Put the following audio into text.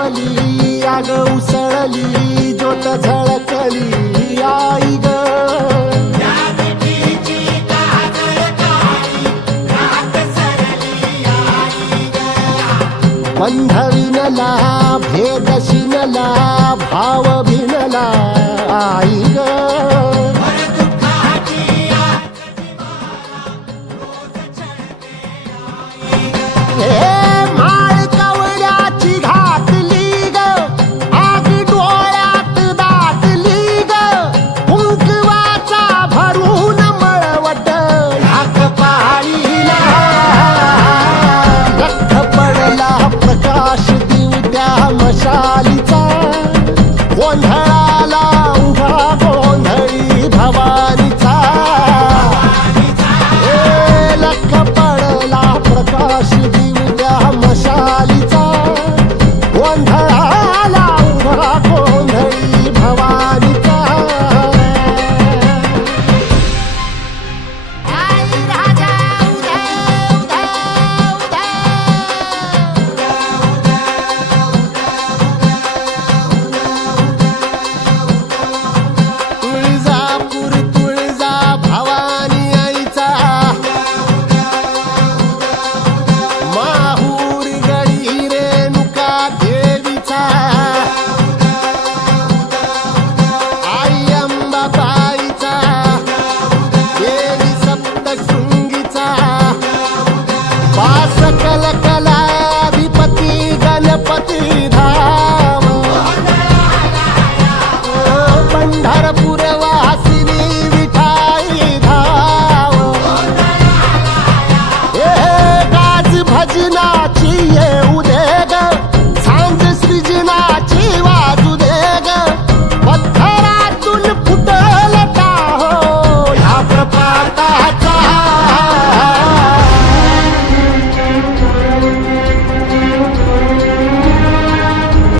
तळपली आग उसळली ज्योत झळकली आई ग. बंध विनला भेद शिनला भाव भिनला आई తారపుర